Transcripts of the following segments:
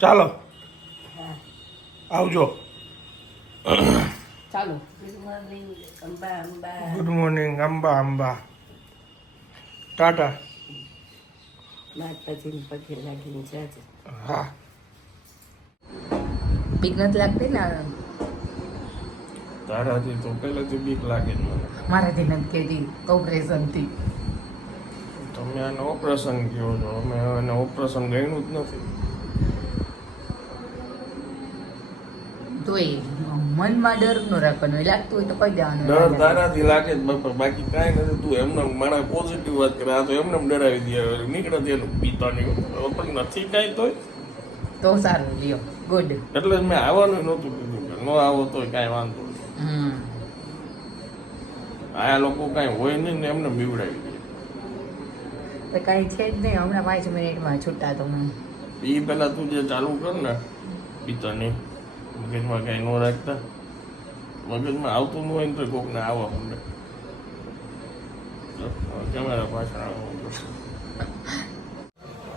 ચાલો. હા આવજો. ચાલો. Good morning Amba Amba. Tata. હા. બીક નથી લાગતી ને તારાથી તો પહેલેથી બીક લાગે મારાથી નથી કહેતી ઓપરેશનથી. તમે આને ઓપરેશન કહો છો. અમે એને ઓપરેશન ગયું જ નથી. તોય મનમાં ડર નો રાખવાનો એ લાગતું હોય તો કહી દેવાનું ડર તારાથી લાગે જ બાપા બાકી કાંઈ નથી. તું એમને મારા પોઝિટિવ વાત કરે. આ તો એમને ડરાવી દે. નીકળે છે પિતાની પણ નથી કાંઈ તોય? તો સારું લ્યો. ગુડ એટલે મેં આવવાનું નહોતું કીધું ન આવો તોય કાંઈ વાંધો હમ. આ લોકો કાંઈ હોય નહીં ને એમને બીવડાવી દે. તો કાંઈ છે જ નહીં. હમણાં પાંચ મિનિટમાં છૂટા તો હું. એ પેલા તું જે ચાલુ કર ને પિતાની. મગજમાં કાંઈ ન રાખતા. મગજમાં આવતું ન હોય ને તો કોકને આવવા માંડે કેમેરા પાછળ આવવા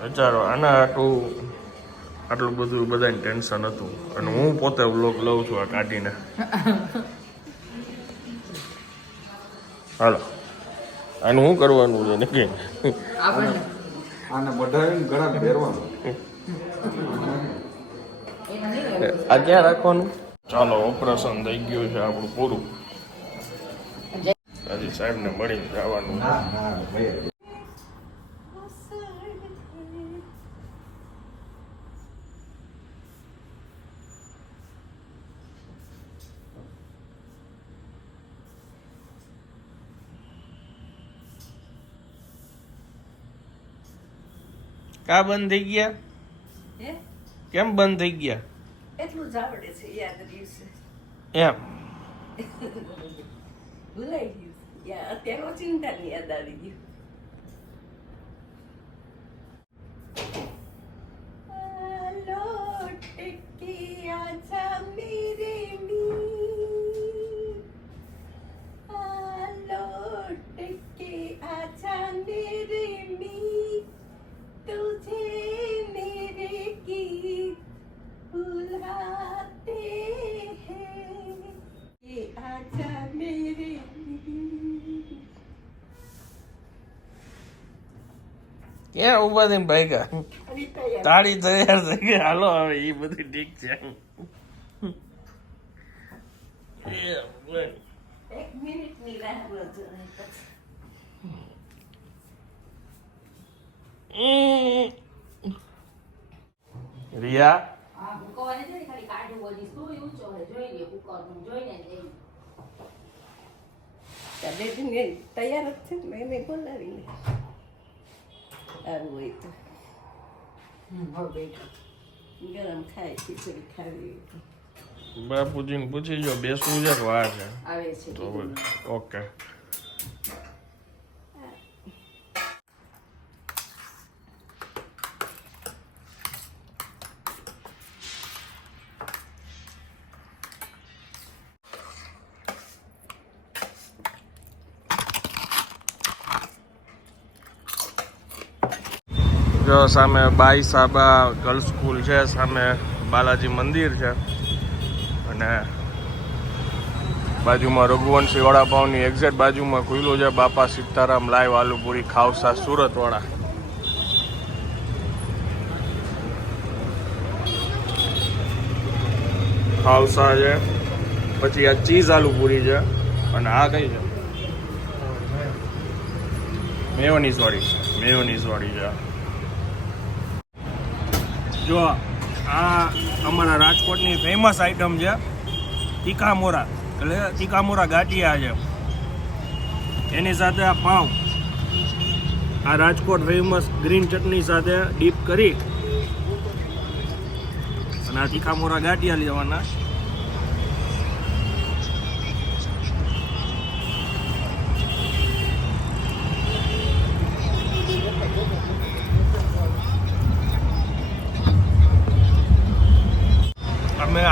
વિચારો, આના આટલું આટલું બધું બધાને ટેન્શન હતું. અને હું પોતે વ્લોગ લઉં છું આ કાઢીને. હાલો. આનું શું કરવાનું છે નક્કી? આને બધાને ઘણા પહેરવાનું એમાં આ ક્યાં રાખવાનું. ચાલો ઓપરેશન થઈ ગયું છે આપણું પૂરું. હજી સાહેબને મળી જવાનું. કા બંધ થઈ ગયા? કેમ બંધ થઈ ગયા? એટલું જ આવડે છે યાદ દિવસે. એમ. ભૂલાઈ ગયું. યા અત્યારે ઓચિંતાની યાદ આવી ગયું. ક્યાં ઊભા થઈને ભાગ્યા? અરે તાળી તૈયાર થઈ ગઈ. હાલો હવે એ બધું ઠીક છે. એ, બોલ. એક મિનિટની રાહ જોજો નહીં રિયા? તૈયાર જ છે ને મેં એને આવું હોય તો ગરમ ખાય ખીચડી ખાવી. બાપુજીને પૂછી જો બેસવું છે કે વાર છે? આવે છે ઓકે જો સામે બાઈ સાબા ગર્લ્સ સ્કૂલ છે, સામે બાલાજી મંદિર છે. અને બાજુમાં રઘુવંશી વડાપાવની એક્ઝેક્ટ બાજુમાં ખુલ્લું છે, બાપા સીતારામ લાઈવ આલુપુરી ખાવસા સુરતવાળા. ખાવસા છે, પછી આ ચીઝ આલુપુરી છે, અને આ કઈ છે? મેયોનીઝ વાળી મેયોનીઝ વાળી છે. જો આ અમારા રાજકોટની ફેમસ આઈટમ છે તીખા મોરા એટલે તીખા મોરા ગાંઠિયા છે. એની સાથે આ પાઉં. આ રાજકોટ ફેમસ ગ્રીન ચટણી સાથે ડીપ કરી. અને આ તીખા મોરા ગાંઠિયા લેવાના.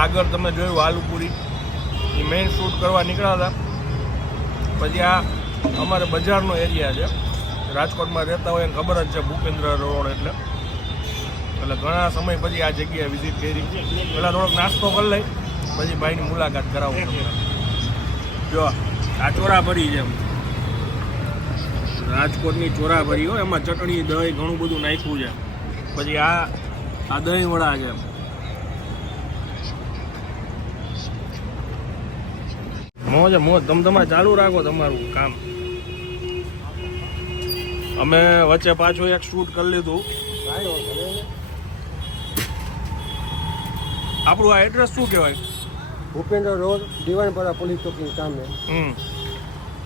આગળ તમે જોયું આલુપુરી. એ મેઇન શૂટ કરવા નીકળ્યા હતા. પછી આ અમારે બજારનો એરિયા છે. રાજકોટમાં રહેતા હોય એને ખબર જ છે ભૂપેન્દ્ર રોડ એટલે. એટલે ઘણા સમય પછી આ જગ્યાએ વિઝિટ કરી. પહેલાં થોડોક નાસ્તો કરી લઈ, પછી ભાઈની મુલાકાત કરાવું જો, આ ચોરાભરી છે. રાજકોટની ચોરાભરી હોય એમાં ચટણી, દહીં ઘણું બધું નાખ્યું છે. પછી આ આ દહીં વડા છે મોજ મોજ. ધમધમા ચાલુ રાખો તમારું કામ. અમે વચ્ચે પાછું એક શૂટ કરી લીધું. આપણું આ એડ્રેસ શું કહેવાય? ભૂપેન્દ્ર રોડ દિવાણપરા પોલીસ ચોકી સામે.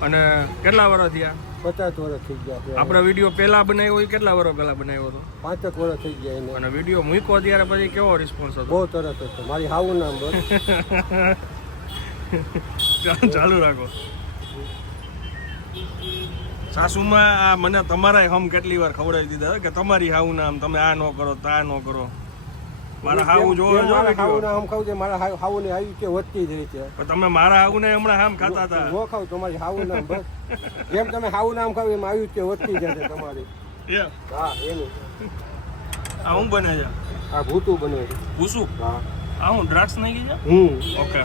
અને કેટલા વર્ષ થયા? પચાસ વર્ષ થઈ ગયા આપણે વીડિયો પહેલા બનાવ્યો હોય કેટલા વર્ષ પહેલા બનાવ્યો હતો? પાંચેક વર્ષ થઈ ગયા એને. અને વીડિયો મૂક્યો ત્યારે પછી કેવો રિસ્પોન્સ હતો? બહુ તરત હતો. મારી હાવું નામ બસ. ચાલ- રાખો. સાસુમાં આ મને તમારા હમ કેટલી વાર ખવડાવી દીધા કે તમારી હાવું નામ તમે આ ન કરો તા ન કરો. મારા હાવું જોવો જો હાવું ના નામ ખાવ છે? મારા હાવ- હાવુંની આવી કે વધતી જ રહી છે. તમે મારા હાવું ને હમણાં હામ ખાતા હતા. ન ખાવ તમારી હાવું નામ બસ. જેમ તમે હાવું નામ ખાવ એમ આવ્યું કે વધતી જશે તમારી. હા એનું. આ હું બને છે આ ભૂતું બને છે ભૂસું? હા. આ હું ડ્રગ્સ નાખી છે? હમ. ઓકે.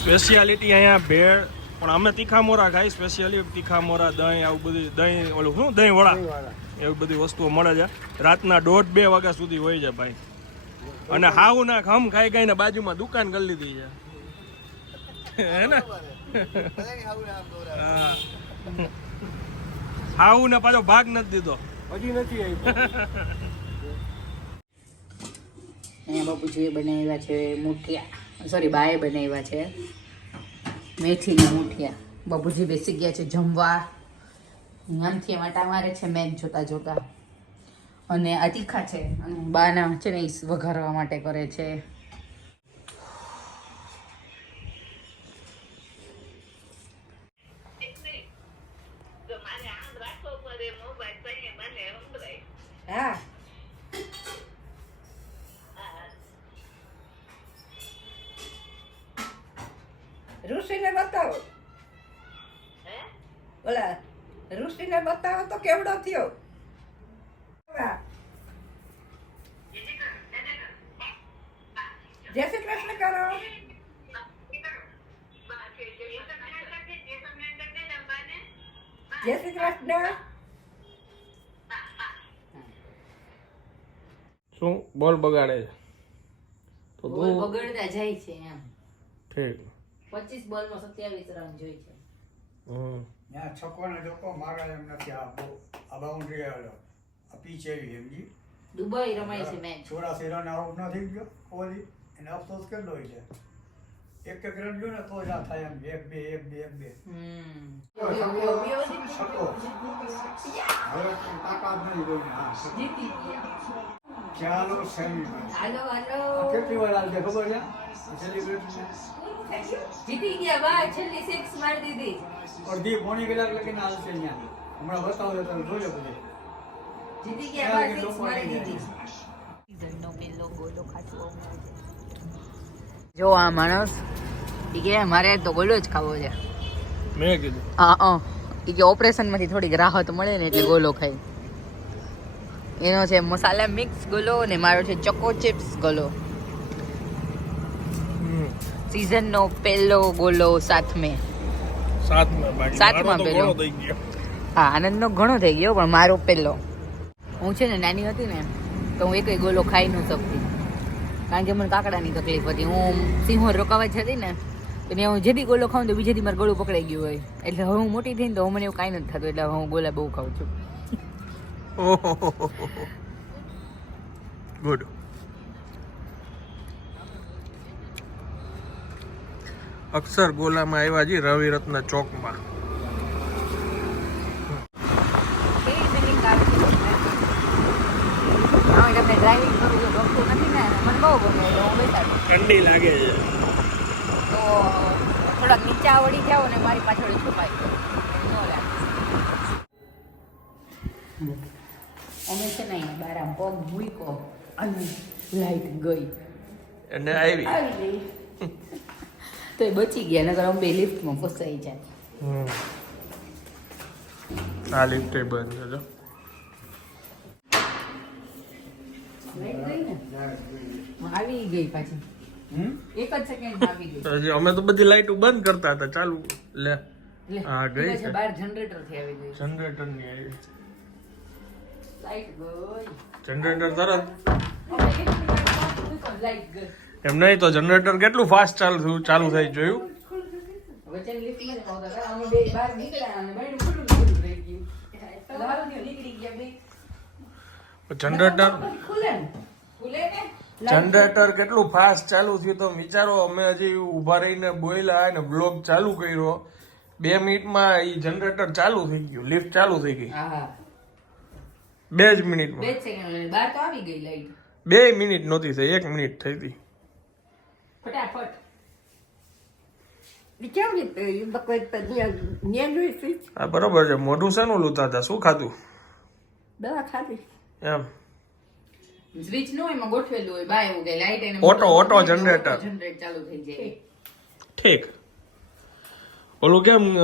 સ્પેશિયાલિટી અહીંયા ભેળ પણ અમે તીખા મોરા ખાઈ સ્પેશિયલી તીખા મોરા દહીં આવું બધું દહીં ઓલું શું? દહીં વડા. એવી બધી વસ્તુઓ મળે છે. રાતના દોઢ બે વાગ્યા સુધી હોય છે ભાઈ. અને હાવું ના ખમ ખાઈ ખાઈને બાજુમાં દુકાન કરી લીધી છે. હે ને? હા. હાવું ને પાછો ભાગ નથી દીધો. હજી નથી અહીંયા બાપુજીએ બનાવ્યા છે મુઠિયા. સોરી, બાએ બનાવ્યા છે. મેથીના મૂઠિયા. બબુજી બેસી ગયા છે જમવા. અહીંયાથી વાટા મારે છે મેચ જોતા જોતા. અને આ તીખા છે. અને બાના છે ને વઘારવા માટે કરે છે હા ઋષિને બતાવો. ઓલા ઋષિને બતાવો તો કેવડો થયો. જય શ્રી કૃષ્ણ કરો. જય શ્રી કૃષ્ણ. શું? બોલ બગાડે છે. તો બોલ બગડતા જાય છે એમ. ઠીક. પચીસ બોલમાં સત્યાવીસ રન જોઈ છે. હમ. છક્કો ને ચોક્કો મારા એમ નથી. આ બહુ આવ્યો બાઉન્ડ્રી આ પીચ એવી સમજી? દુબઈ રમાય છે મેચ ચોરાસી રન આઉટ ન થઈ ગયો કોહલી એને અફસોસ કેટલો છે? એક એક રન ગયો ને તો જ આ થાય એમ. એક બે એક બે એક બે. ચાલો સેમી હાલો હાલો. કેટલી વાર આવશે ખબર છે? સેલિબ્રેશન જીતી ગયા બા છેલ્લી સિક્સ મારી દીધી. અડધી પોણી કલાક લગીને આવશે અહીંયા. હમણાં બતાવો તમે જોજો બધે. જીતી ગયા બા સિક્સ મારી દીધી. જો આ માણસ ઈ કે મારે તો ગોલો જ ખાવો છે. મેં કીધું. હા હા. ઈ કે ઓપરેશનમાંથી થોડીક રાહત મળે ને એટલે ગોલો ખાય એનો છે મસાલા મિક્સ ગોલો ને મારો છે ચોકો ચિપ્સ ગોલો. સીઝનનો પહેલો ગોલો સાતમા. પહેલો સાતમાં ગયો. હા આનંદનો ઘણો થઈ ગયો પણ મારો પહેલો હું છે ને નાની હતી ને તો હું એકય ગોલો ખાઈ ન શકતી. કારણ કે મને કાકડાની તકલીફ હતી. હું સિંહો રોકાવા જ હતી ને તો ત્યાં હું જેથી ગોલો ખાઉં તો બીજેથી મારું ગળું પકડાઈ ગયું હોય. એટલે હવે હું મોટી થઈને તો મને એવું કાંઈ નથી થતું એટલે હવે હું ગોલા બહુ ખાઉં છું. ગુડ અક્ષર ગોલામાં આવ્યા છીએ રવિ રત્ન ચોકમાં. તમને ડ્રાઇવિંગ કરવું જો ગમતું નથી ને મને બહુ ગમે એટલે હું બેસાડું. ઠંડી લાગે છે. તો થોડાક નીચા વળી જાઓ ને મારી પાછળ છુપાઈ અમે છે ને બાર આમ પગ અને લાઈટ ગઈ. અને આવી. આવી ગઈ. તો એ બચી ગયા નકર અમે લિફ્ટમાં ફસાઈ જાય આ લિફ્ટ બંધ છે જો લાઈટ ગઈ ને આવી ગઈ પાછી એક જ સેકન્ડ આવી ગઈ અમે તો બધી લાઈટો બંધ કરતા હતા ચાલુ લે લે હા, ગઈ છે. બહાર જનરેટરથી આવી ગઈ જનરેટરની આવી લાઈટ ગઈ જનરેટર તરત લાઈટ ગઈ એમ નહીં તો જનરેટર કેટલું ફાસ્ટ ચાલુ થયું ચાલુ થઈ જોયું. જનરેટર? જનરેટર કેટલું ફાસ્ટ ચાલુ થયું તો વિચારો અમે હજી ઊભા રહીને બોયલા અને બ્લોક ચાલુ કર્યો. બે મિનિટમાં એ જનરેટર ચાલુ થઈ ગયું લિફ્ટ ચાલુ થઈ ગઈ. બે જ મિનિટમાં. બે મિનિટ નહોતી થઈ એક મિનિટ થઈ હતી ફટાફટ હા બરોબર છે. મોઢું શેનું લૂતા હતા? શું ખાધું? દવા ખાધી એમ. સ્વિચ નો એમાં ગોઠવેલું હોય. બા એવું કે લાઈટ એને ઓટો- ઓટો જનરેટર જનરેટ ચાલુ થઈ જાય. ઠીક. ઓલું કેમ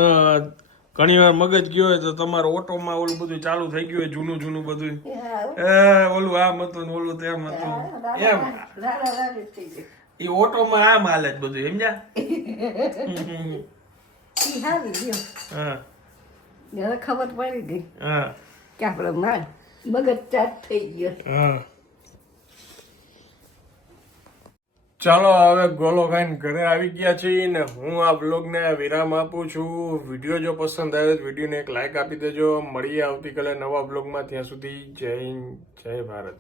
ઘણી વાર મગજ ગયો હોય તો તમારો ઓટોમાં ઓલું બધું ચાલુ થઈ ગયું હોય જૂનું જૂનું બધું એ ઓલું આમ હતું ને ઓલું તેમ હતું. એમ. એ ઓટોમાં આ માલ જ બધું સમજ્યા? હા. ખબર પડી ગઈ હા. કે આપણે માલ મગજ ચાર્જ થઈ ગયો. હા. ચાલો હવે ગોલો ખાઈને ઘરે આવી ગયા છીએ ને હું આ બ્લોગને વિરામ આપું છું. વીડિયો જો પસંદ આવ્યો તો વિડીયોને એક લાઇક આપી દેજો. મળીએ આવતીકાલે નવા બ્લોગમાં ત્યાં સુધી જય જય ભારત.